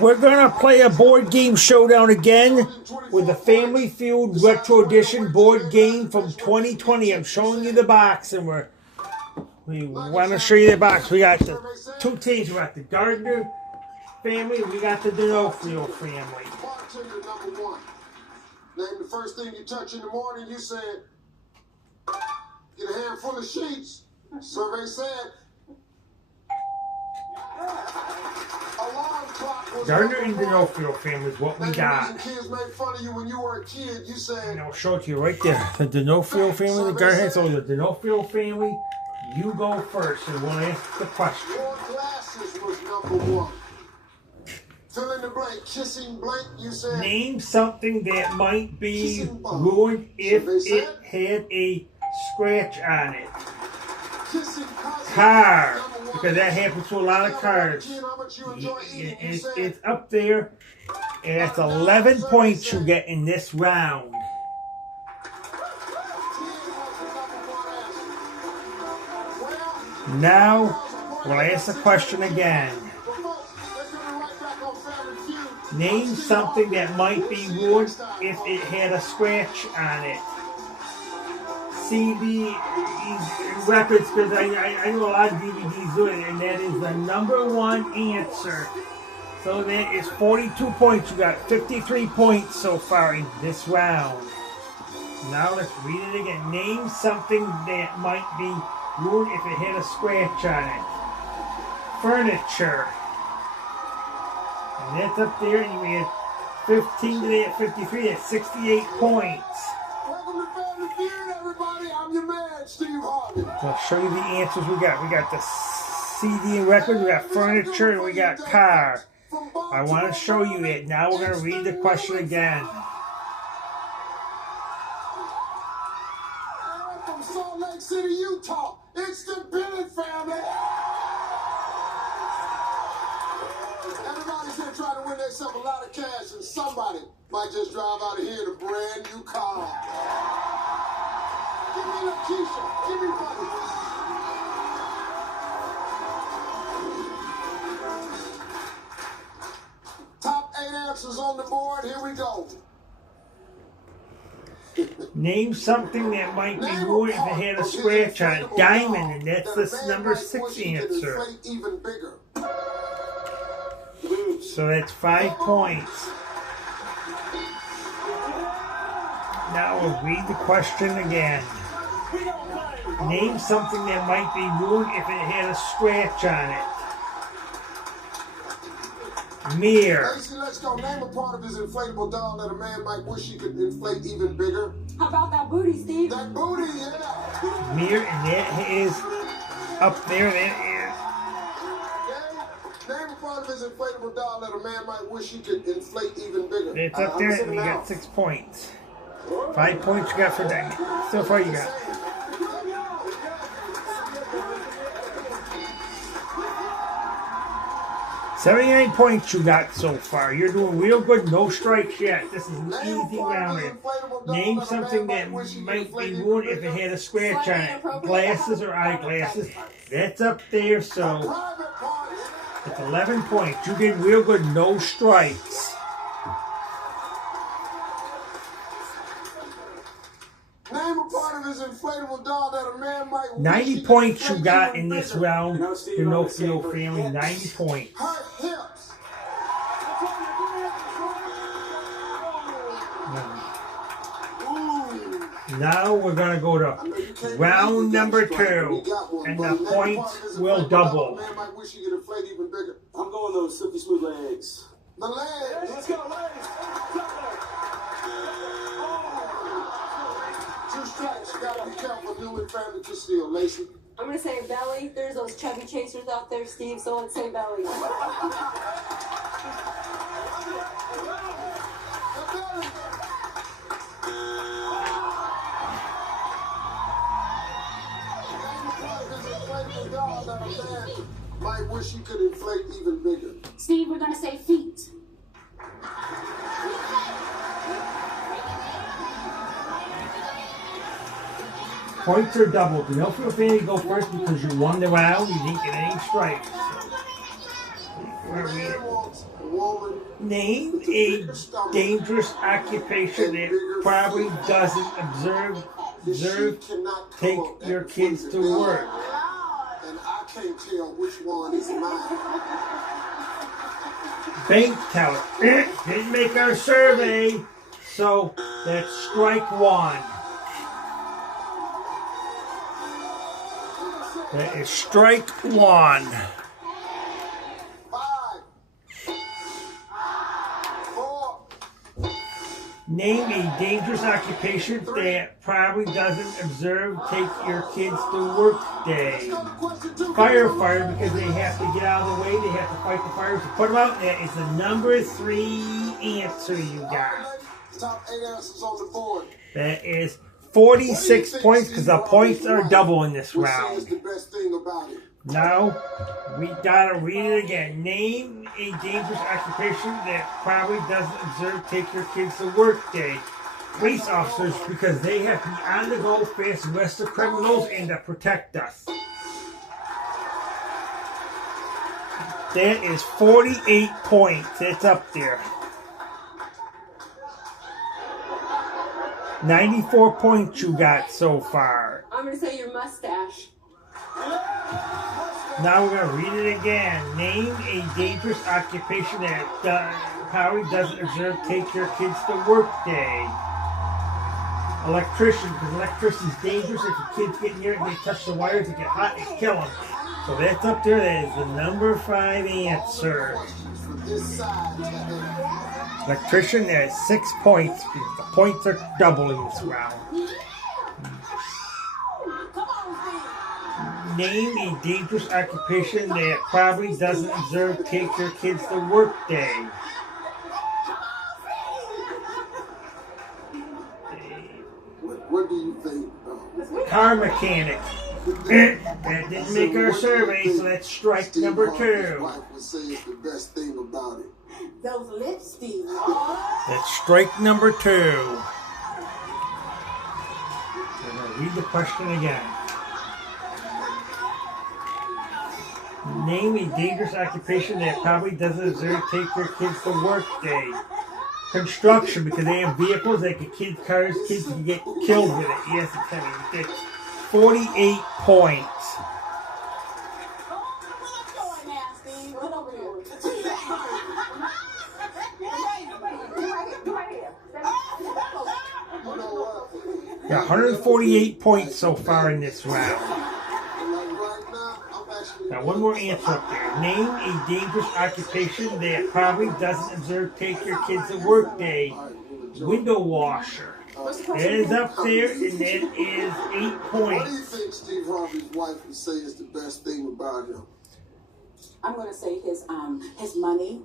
We're gonna play a board game showdown again with the Family Feud Retro-Edition board game from 2020. I'm showing you the box, and we want to show you the box. We got the two teams. We got the Gardner family. We got the D'Onofrio family. Bartender number one. Name the first thing you touch in the morning. You said, get a handful of sheets. Survey said. Alarm clock was Gardner and D'Onofrio family is what we got. Kids made fun of you when you were a kid. You said. And I'll show it to you right there. The D'Onofrio family, the Gardner. So the D'Onofrio family, you go first, and we'll ask the question. Your glasses was number one. Fill in the blank. Kissing blank. You said. Name something that might be ruined if it had a scratch on it. Car, because that happens to a lot of cars. It's up there, and that's 11 points you get in this round. Now, we'll ask the question again. Name something that might be ruined if it had a scratch on it. CD records, because I know a lot of DVDs do it, and that is the number one answer. So that is 42 points. You got 53 points so far in this round. Now let's read it again. Name something that might be ruined if it had a scratch on it. Furniture. And that's up there, and we had 15 today at 53. That's 68 points. I'm your man, Steve Harvey. I'll show you the answers we got. We got the CD and record, we got furniture, and we got car. I want to show you it. Now we're going to read the question again. From Salt Lake City, Utah, it's the Bennett family. Everybody's here trying to win themselves a lot of cash, and somebody might just drive out of here in a brand new car. Give me Lakeisha. Give me money. Top 8 answers on the board. Here we go. Name something that might be ruined if it had a scratch on it. Diamond, and that's the number 6 answer. Even bigger. So that's 5 points. Now we'll read the question again. Name something that might be ruined if it had a scratch on it. Mirror. Lacey, let's go. Name a part of his inflatable doll that a man might wish he could inflate even bigger. How about that booty, Steve? That booty, yeah. Mirror, and that is up there. That Name a part of his inflatable doll that a man might wish he could inflate even bigger. is. It's up there, and you got 6 points. 5 points you got for that. So far you got. $79 points you got so far. You're doing real good. No strikes yet. This is an easy round. Name something that might be ruined if it had a scratch on it. Glasses or eyeglasses. That's up there, so it's 11 points. You did real good. No strikes. Name a part of his inflatable doll that a man might 90 points you got in this round. D'Onofrio family, 90 points. Her hips. Now we're going to go to round number 2, and the points will double. Man might wish he could inflate even bigger. I'm going those silky smooth legs. The legs. Let's go, legs. 2 strikes. You gotta be careful. Newman family to steal. Lacey. I'm going to say belly. There's those chubby chasers out there, Steve, so let's say belly. Might wish you could inflate even bigger. Steve, we're going to say feet. Points are doubled. D'Onofrio family go first because you won the round. You didn't get any strikes. So Man wants a woman. Name a dangerous occupation that probably doesn't observe. Take your kids to work. And I can't tell which one is mine. Bank teller. Didn't make our survey, so that's strike one. That is strike one. 5, 4. Name a dangerous occupation that probably doesn't observe take your kids to work day. Firefighter, because they have to get out of the way, they have to fight the fires to put them out. That is the number 3 answer you got. Top 8 answers on the board. That is 46 points because the points are double in this Which round. is the best thing about it? Now, we gotta read it again. Name a dangerous occupation that probably doesn't observe take your kids to work day. Police officers, because they have to be on the go, fast, arrest the criminals, and to protect us. That is 48 points. It's up there. 94 points you got so far. I'm going to say your mustache. Now we're going to read it again. Name a dangerous occupation that probably doesn't observe take your kids to work day. Electrician, because electricity is dangerous. If the kids get near it and they touch the wires, it get hot and kill them. So that's up there. That is the number 5 answer. Electrician, that is 6 points. The points are double in this round. Name a dangerous occupation that probably doesn't observe take your kids to work day. What do you think? Car mechanic. That didn't make our survey, so that's strike number 2. Wife would say it's the best thing about it. Those lipsticks. That's strike number 2. I'm going to read the question again. Name a dangerous occupation that probably doesn't observe take your kids to work day. Construction, because they have vehicles that can kill cars, kids can get killed with it. Yes, it's heavy. It's 48 points. Got 148 points so far in this round. Now one more answer up there. Name a dangerous occupation that probably doesn't observe take your kids to work day. Window washer. That is up there, and that is 8 points. What do you think Steve Harvey's wife would say is the best thing about him? I'm gonna say his money.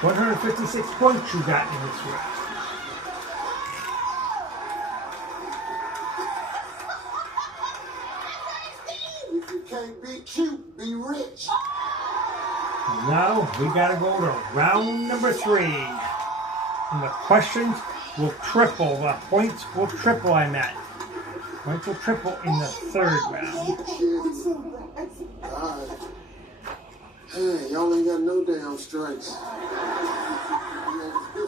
156 points you got in this round. If you can't be cute, be rich. Now we gotta go to round number 3. And the questions will triple. The points will triple, I meant. Points will triple in the 3rd round. Alright. Hey, y'all ain't got no damn strikes.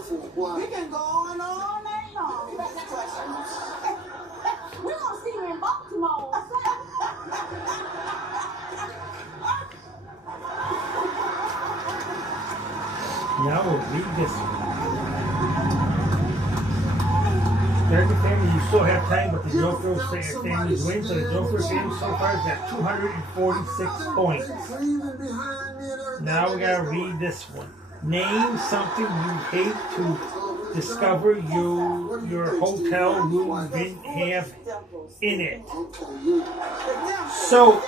We can go on all night long. We're gonna see you in Baltimore. Now we'll read this one. Third family, you still have time, but the Joker family's win, so the Joker family so far is at 246 points. Now we gotta read this one. Name something you hate to discover your hotel room didn't have in it. So,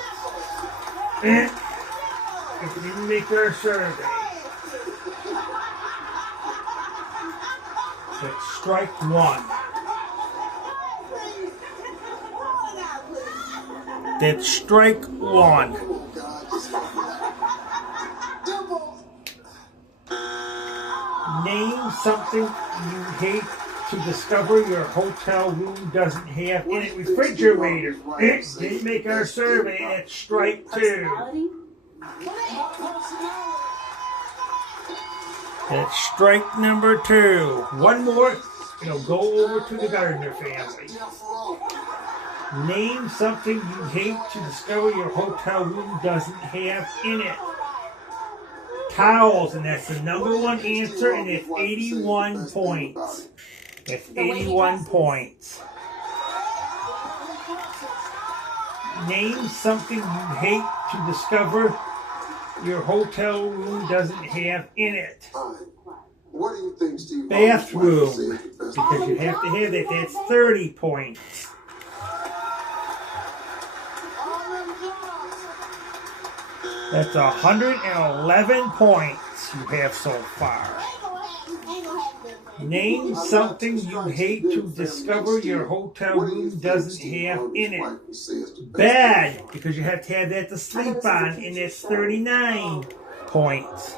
if we didn't make our survey, that's strike 1. That's strike 1. Name something you hate to discover your hotel room doesn't have in it? Refrigerator. Didn't make our survey. That's strike 2. Personality? That's strike number 2. One more. Go over to the Gardner family. Name something you hate to discover your hotel room doesn't have in it. Towels, and that's the number 1 answer, and it's 81 points. That's 81 points. Name something you hate to discover your hotel room doesn't have in it. What do you think, Steve? Bathroom, because you have to have that. That's 30 points. That's 111 points you have so far. Name something you hate to discover your hotel room doesn't have in it. Bed, because you have to have that to sleep on, and it's 39 points.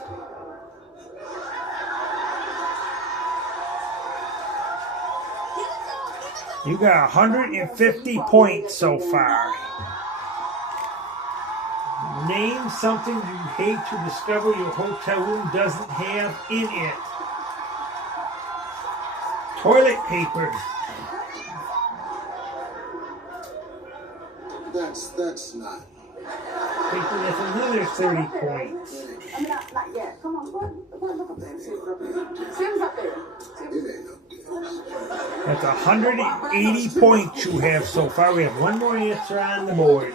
You got 150 points so far. Name something you hate to discover your hotel room doesn't have in it. Toilet paper. That's not. Paper, that's another 30 points. I mean, not yet. Come on, look up there. Sam's up there. It ain't no. That's 180 points you have so far. We have one more answer on the board.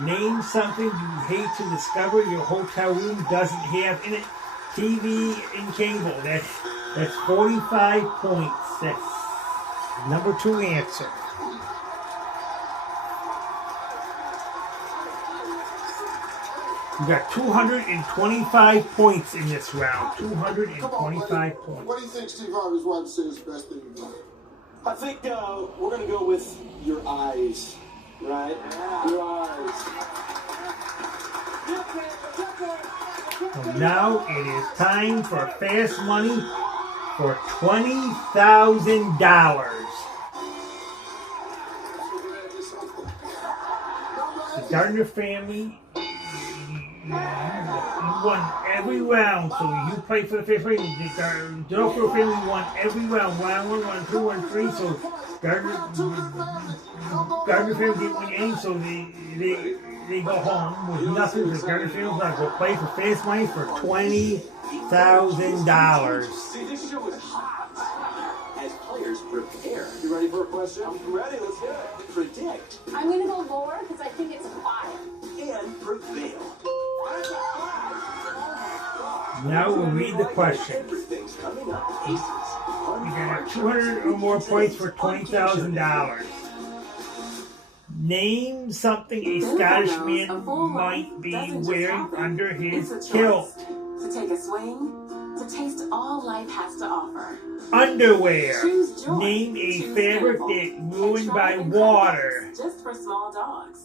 Name something you hate to discover your hotel room doesn't have in it. TV and cable. That's 45 points. That's number 2 answer. You got 225 points in this round. 225 points. What do you think Steve Harvey's wife says is the best thing to do? I think we're going to go with your eyes, right? Your eyes. And now it is time for Fast Money for $20,000. The Gardner family, you won every round, so you played for the Fast Money. The Donofrio family won every round. Round 1, round 2, round 3, so Gardner family didn't win any, so they go home with nothing. The Gardner family's going to go play for Fast Money for $20,000. See, this show is hot. As players prepare. You ready for a question? I'm ready. Let's hear it. Predict I'm gonna go lower because I think it's 5. and prevail. Now we'll read the question. Everything's coming up. Aces. You got 200 or more points for $20,000. Name something a Scottish man might be wearing under his kilt. To take a swing, to taste all life has to offer. Underwear. Choose joy. Name a Choose fabric simple. that ruined And by try water. just for small dogs.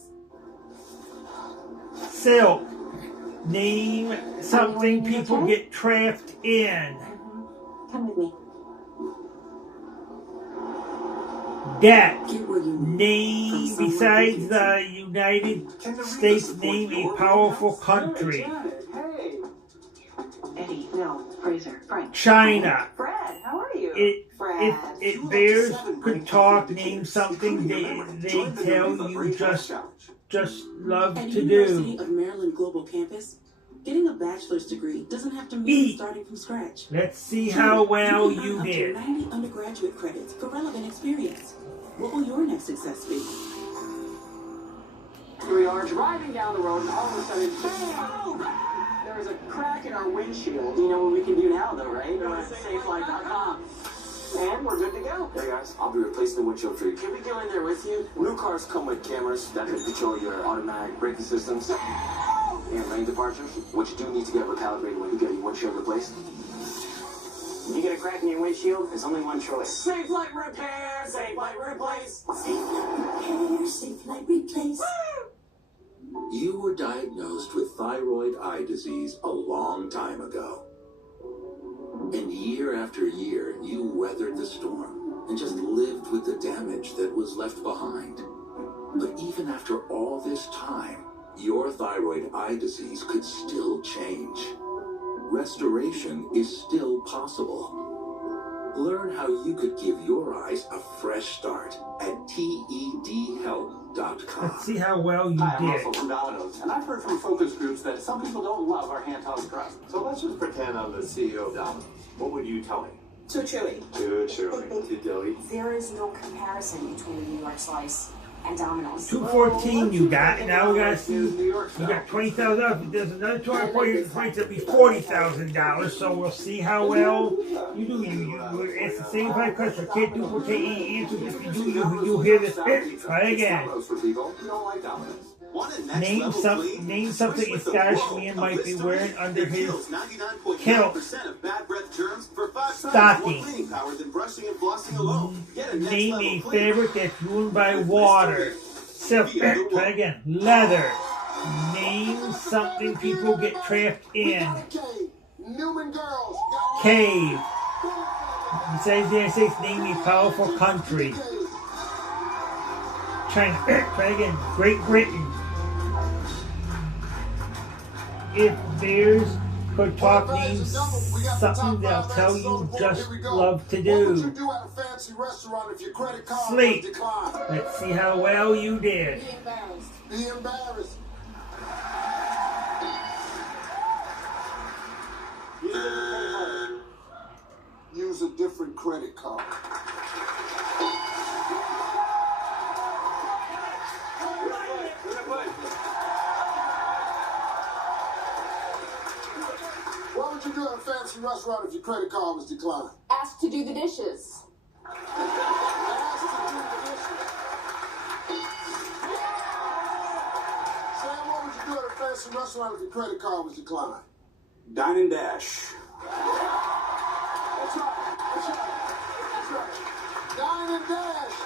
Silk. Name something people get trapped in. Come with me. Debt. Get where you need. Name, besides the United States, name a powerful country. Hey. Eddie, no, Fraser, Frank. China. Fred, how are you? If bears could talk, name something they tell you just love At to University do. of Maryland Global Campus, getting a bachelor's degree doesn't have to mean Eat. starting from scratch. Let's see how well You can you earn up to did. 90 undergraduate credits for relevant experience. What will your next success be? Here we are driving down the road, and all of a sudden, boom! There's a crack in our windshield. You know what we can do now, though, right? Go to safelight.com. And we're good to go. Hey guys, I'll be replacing the windshield for you. Can we go in there with you? New cars come with cameras that can control your automatic braking systems and lane departures, which you do need to get recalibrated when you get your windshield replaced. You get a crack in your windshield, there's only one choice. Safe light repair, safe light replace. Safe light replace. You were diagnosed with thyroid eye disease a long time ago. And year after year, you weathered the storm. and just lived with the damage that was left behind. But even after all this time, your thyroid eye disease could still change. Restoration is still possible. Learn how you could give your eyes a fresh start at TEDhelp.com. Let's see how well you Hi, I'm did. Russell from Domino's, and I've heard from focus groups that some people don't love our handheld truck. So let's just pretend I'm the CEO of Domino's. What would you tell me? Too chewy. Too chewy. Too doughy. There is no comparison between the New York Slice and Domino's. 214 you got. Now we gotta see. You got $20,000. There's another 240 points. It'll be $40,000. So we'll see how well you do. You it's the same 5 questions. You can't duplicate any answers. If you do, you'll hear this. Try again. Name something a Scottish man might be wearing under his kilt. Stocking. Name a fabric that's ruined by water. Silk. Try again. Leather. Name something people get trapped in. Cave. Besides the United States, name a powerful country. China. Try again. Great Britain. If bears could talk, name something they'll tell you just love to do. Sleep. Let's see how well you did. Be embarrassed. Use a different credit card. What would you do at a fancy restaurant if your credit card was declined? Ask to do the dishes. Ask to do the dishes. Sam, what would you do at a fancy restaurant if your credit card was declined? Dine and dash. That's right. That's right. That's right. Dine and dash.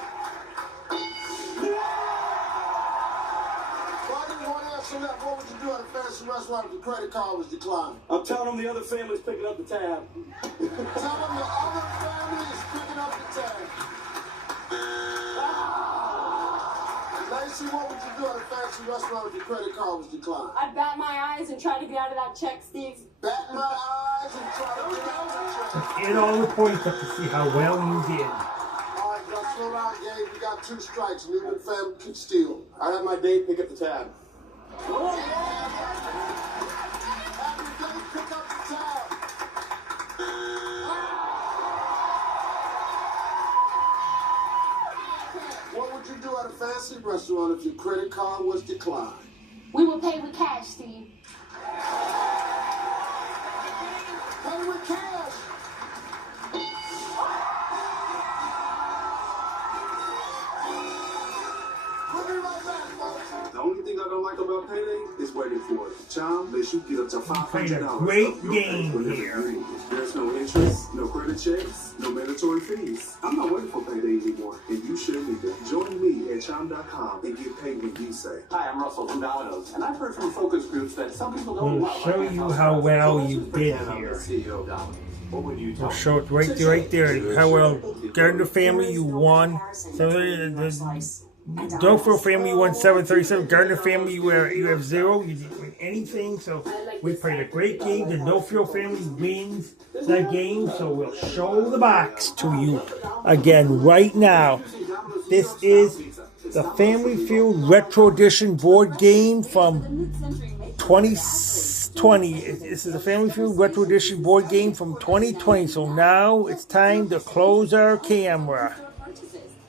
One answer left. What would you do at a fancy restaurant if your credit card was declined? I'm telling them the other family's picking up the tab. Tell them the other family is picking up the tab. Lacey, what would you do at a fancy restaurant if your credit card was declined? I'd bat my eyes and try to get out of that check, Steve. Bat my eyes and try to get out the check. Add all the points up to see how well you did. All right, now slow down, Gabe. We got 2 strikes. Neither the family can steal. I have my date pick up the tab. Have your date pick up the tab. What would you do at a fancy restaurant if your credit card was declined? We will pay with cash, Steve. Pay with cash. We'll be right back, folks. The only thing I don't like about payday is waiting for it. Chime, they should get up to Played a $500. great game here. There's no interest, no credit checks, no mandatory fees. I'm not waiting for payday anymore, and you shouldn't either. Join me at chime.com and get paid when you say. Hi, I'm Russell from Domino's, and I've heard from focus groups that some people don't We'll love show our you handheld how truck. well Let's you just did pretend I'm the here. CEO of Domino's. What would you tell We'll me? show it right there. How well Gardner family you won. So the Dougville family you won 737. Gardner family you have 0. You didn't win anything. So we played a great game. The Dougville family wins the game. So we'll show the box to you again right now. This is the Family Feud Retro-Edition board game from 2020. This is a Family Feud Retro-Edition board game from 2020. So now it's time to close our camera.